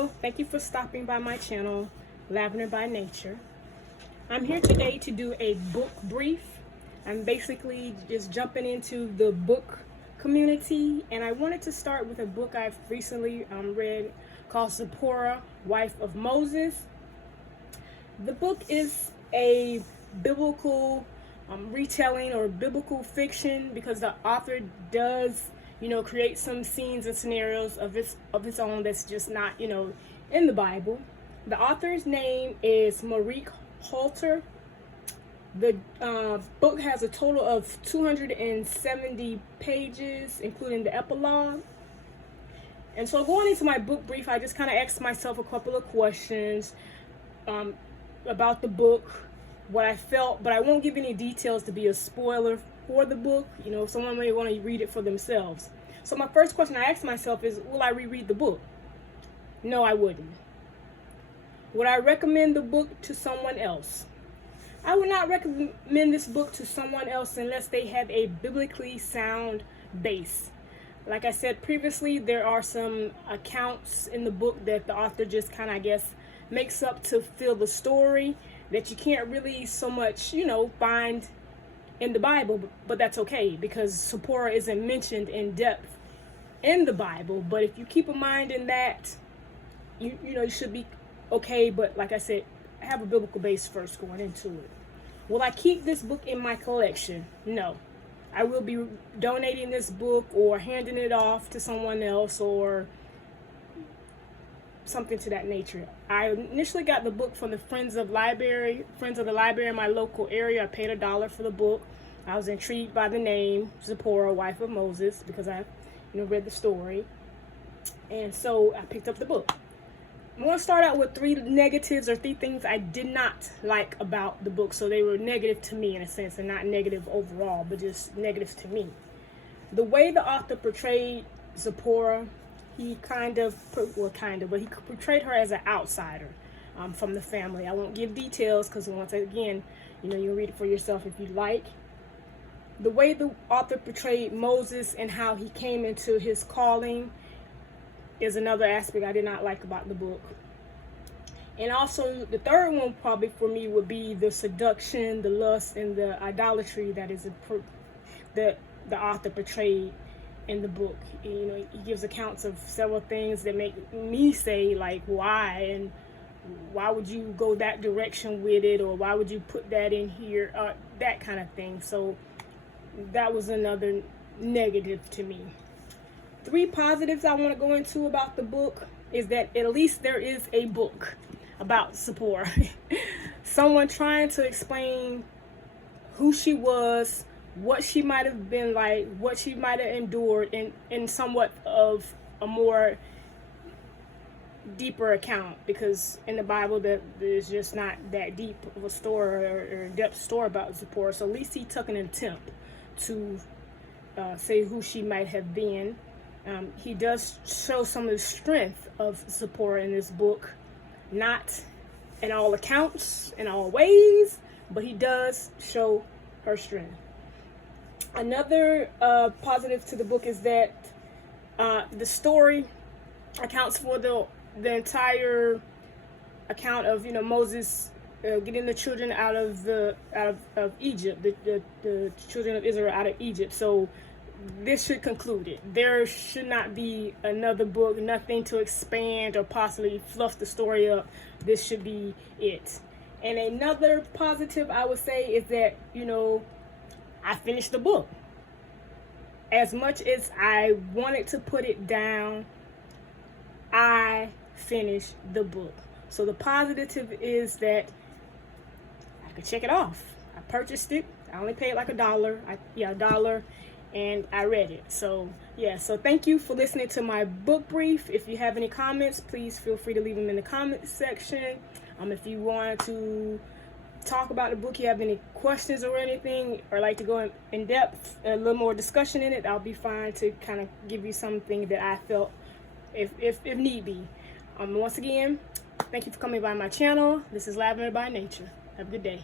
Hello, thank you for stopping by my channel, Lavender by Nature. I'm here today to do a book brief. I'm basically just jumping into the book community, and I wanted to start with a book I've recently read called Zipporah, Wife of Moses. The book is a biblical retelling or biblical fiction because the author does create some scenes and scenarios of its own that's just not, in the Bible. The author's name is Marek Halter. The book has a total of 270 pages, including the epilogue. And so going into my book brief, I just kind of asked myself a couple of questions about the book, what I felt, but I won't give any details to be a spoiler for the book. Someone may want to read it for themselves. So my first question I asked myself is, will I reread the book? No, I wouldn't. Would I recommend the book to someone else? I would not recommend this book to someone else unless they have a biblically sound base. Like I said previously, there are some accounts in the book that the author just kind of, makes up to fill the story that you can't really so much, find in the Bible, but that's okay because Zipporah isn't mentioned in depth in the Bible. But if you keep in mind in that, you should be okay. But like I said, have a biblical base first going into it. Will I keep this book in my collection? No. I will be donating this book or handing it off to someone else or something to that nature. I initially got the book from the Friends of the Library in my local area. I paid $1 for the book. I was intrigued by the name Zipporah, Wife of Moses, because I read the story, and so I picked up the book. I'm going to start out with three things I did not like about the book. So they were negative to me in a sense, and not negative overall, but just negatives to me. The way the author portrayed Zipporah, he but he portrayed her as an outsider from the family. I won't give details because once again, you'll read it for yourself if you like. The way the author portrayed Moses and how he came into his calling is another aspect I did not like about the book. And also the third one probably for me would be the seduction, the lust, and the idolatry that is the author portrayed in the book. He gives accounts of several things that make me say, like, why, and why would you go that direction with it, or why would you put that in here, that kind of thing. So that was another negative to me. Three positives I want to go into about the book is that at least there is a book about Zipporah. Someone trying to explain who she was, what she might have been like, what she might have endured in somewhat of a more deeper account, because in the Bible there's just not that deep of a story or in-depth story about Zipporah. So at least he took an attempt to say who she might have been. He does show some of the strength of Zipporah in this book, not in all accounts, in all ways, but he does show her strength. Another positive to the book is that the story accounts for the entire account of Moses getting the children out of Egypt, the children of Israel out of Egypt. So this should conclude it. There should not be another book, nothing to expand or possibly fluff the story up. This should be it. And another positive I would say is that, I finished the book. As much as I wanted to put it down, I finished the book. So the positive is that I could check it off. I purchased it. I only paid like $1. $1. And I read it. So so thank you for listening to my book brief. If you have any comments, please feel free to leave them in the comment section. If you want to talk about the book, you have any questions or anything, or like to go in depth, a little more discussion in it, I'll be fine to kind of give you something that I felt if need be. Once again, thank you for coming by my channel. This is Lavender by Nature. Have a good day.